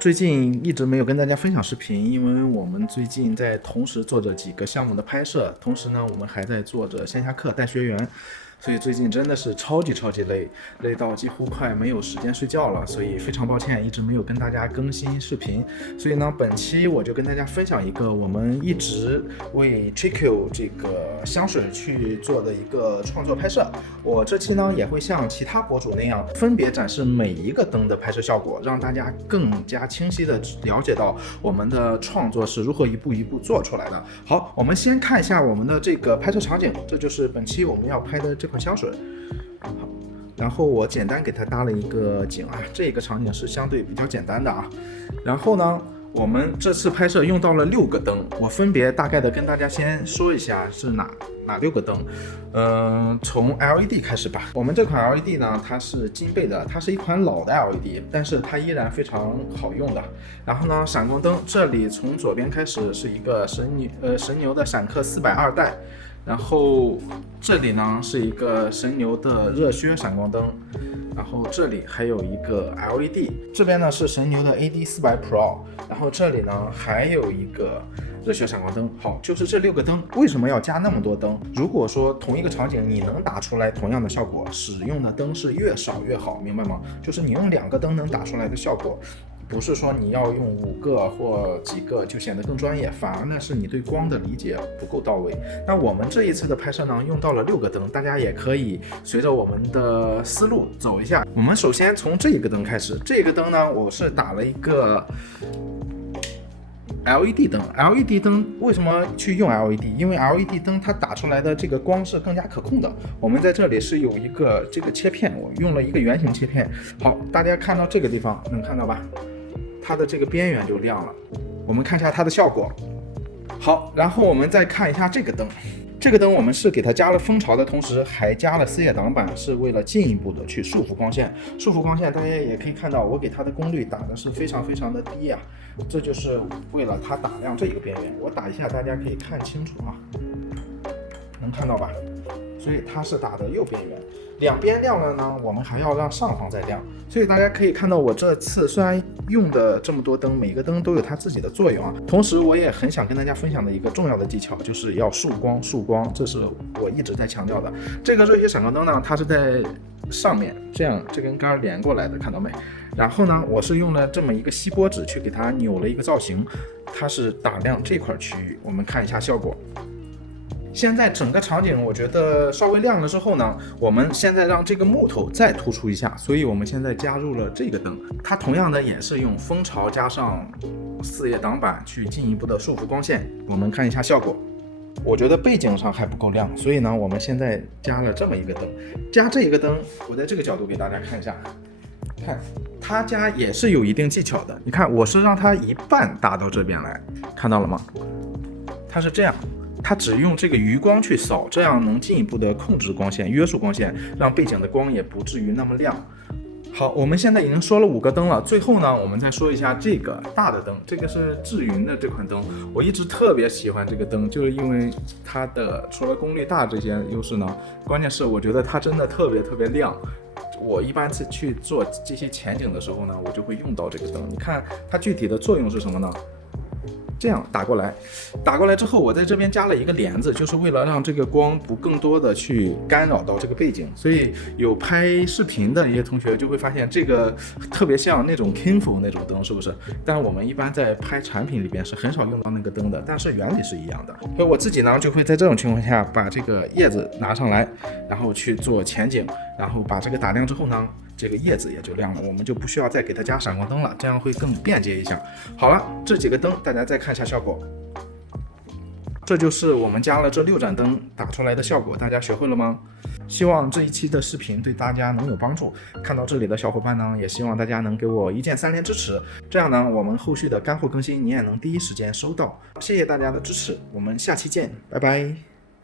最近一直没有跟大家分享视频，因为我们最近在同时做着几个项目的拍摄，同时呢，我们还在做着线下课带学员。所以最近真的是超级累，累到几乎快没有时间睡觉了，所以非常抱歉，一直没有跟大家更新视频。所以呢，本期我就跟大家分享一个我们一直为 Trickio 这个香水去做的一个创作拍摄。我这期呢也会像其他博主那样，分别展示每一个灯的拍摄效果，让大家更加清晰的了解到我们的创作是如何一步一步做出来的。好，我们先看一下我们的这个拍摄场景，这就是本期我们要拍的这款香水。好，然后我简单给它搭了一个景啊，这个场景是相对比较简单的啊。然后呢，我们这次拍摄用到了6个灯，我分别大概的跟大家先说一下是哪6个灯。从 LED 开始吧。我们这款 LED 呢，它是金贝的，它是一款老的 LED， 但是它依然非常好用的。然后呢，闪光灯这里从左边开始是一个神牛的闪客420代。然后这里呢是一个神牛的热靴闪光灯，然后这里还有一个 LED， 这边呢是神牛的 AD400 Pro， 然后这里呢还有一个热靴闪光灯。好，就是这6个灯。为什么要加那么多灯？如果说同一个场景你能打出来同样的效果，使用的灯是越少越好，明白吗？就是你用2个灯能打出来的效果，不是说你要用5个或几个就显得更专业，反而呢是你对光的理解不够到位。那我们这一次的拍摄呢，用到了6个灯，大家也可以随着我们的思路走一下。我们首先从这个灯开始，这个灯呢，我是打了一个 LED 灯。LED 灯为什么去用 LED？ 因为 LED 灯它打出来的这个光是更加可控的。我们在这里是有一个这个切片，我用了一个圆形切片。好，大家看到这个地方能看到吧？它的这个边缘就亮了。我们看一下它的效果。好，然后我们再看一下这个灯。这个灯我们是给它加了蜂巢的同时还加了4叶挡板，是为了进一步的去束缚光线。束缚光线大家也可以看到，我给它的功率打的是非常的低啊，这就是为了它打亮这一个边缘。我打一下大家可以看清楚啊，能看到吧？所以它是打的右边缘，两边亮了呢，我们还要让上方再亮。所以大家可以看到，我这次虽然用的这么多灯，每个灯都有它自己的作用啊。同时，我也很想跟大家分享的一个重要的技巧，就是要束光，这是我一直在强调的。这个热靴闪光灯呢，它是在上面这样这根杆连过来的，看到没？然后呢，我是用了这么一个锡箔纸去给它扭了一个造型，它是打亮这块区域。我们看一下效果。现在整个场景我觉得稍微亮了之后呢，我们现在让这个木头再突出一下，所以我们现在加入了这个灯，它同样的也是用蜂巢加上4叶挡板去进一步的束缚光线。我们看一下效果。我觉得背景上还不够亮，所以呢，我们现在加了这么一个灯。加这一个灯，我在这个角度给大家看一下，看它加也是有一定技巧的。你看，我是让它一半打到这边来，看到了吗？它是这样。它只用这个余光去扫，这样能进一步的控制光线，约束光线，让背景的光也不至于那么亮。好，我们现在已经说了5个灯了，最后呢，我们再说一下这个大的灯，这个是智云的这款灯。我一直特别喜欢这个灯，就是因为它的除了功率大这些优势呢，关键是我觉得它真的特别亮。我一般去做这些前景的时候呢，我就会用到这个灯。你看它具体的作用是什么呢？这样打过来之后，我在这边加了一个帘子，就是为了让这个光不更多的去干扰到这个背景。所以有拍视频的一些同学就会发现，这个特别像那种 Kinfo 那种灯，是不是？但我们一般在拍产品里边是很少用到那个灯的，但是原理是一样的。所以我自己呢就会在这种情况下把这个叶子拿上来，然后去做前景，然后把这个打亮之后呢，这个叶子也就亮了，我们就不需要再给它加闪光灯了，这样会更便捷一下。好了，这几个灯大家再看一下效果。这就是我们加了这6盏灯打出来的效果，大家学会了吗？希望这一期的视频对大家能有帮助。看到这里的小伙伴呢，也希望大家能给我一键3连支持，这样呢，我们后续的干货更新你也能第一时间收到。谢谢大家的支持，我们下期见，拜拜。